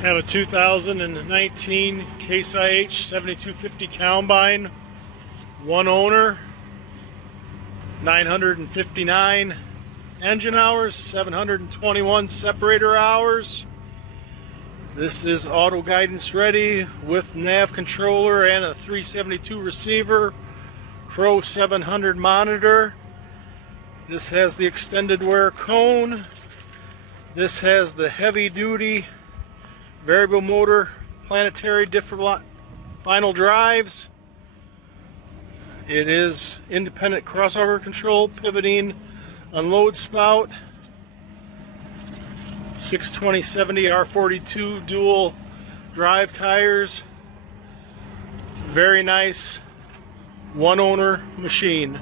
Have a 2019 Case IH 7250 Combine, one owner, 959 engine hours, 721 separator hours. This is auto guidance ready with nav controller and a 372 receiver, Pro 700 monitor. This has the extended wear cone. This has the heavy duty variable motor planetary Diff final drives. It is independent crossover control, pivoting unload spout, 620/70 R42 dual drive tires. Very nice one owner machine.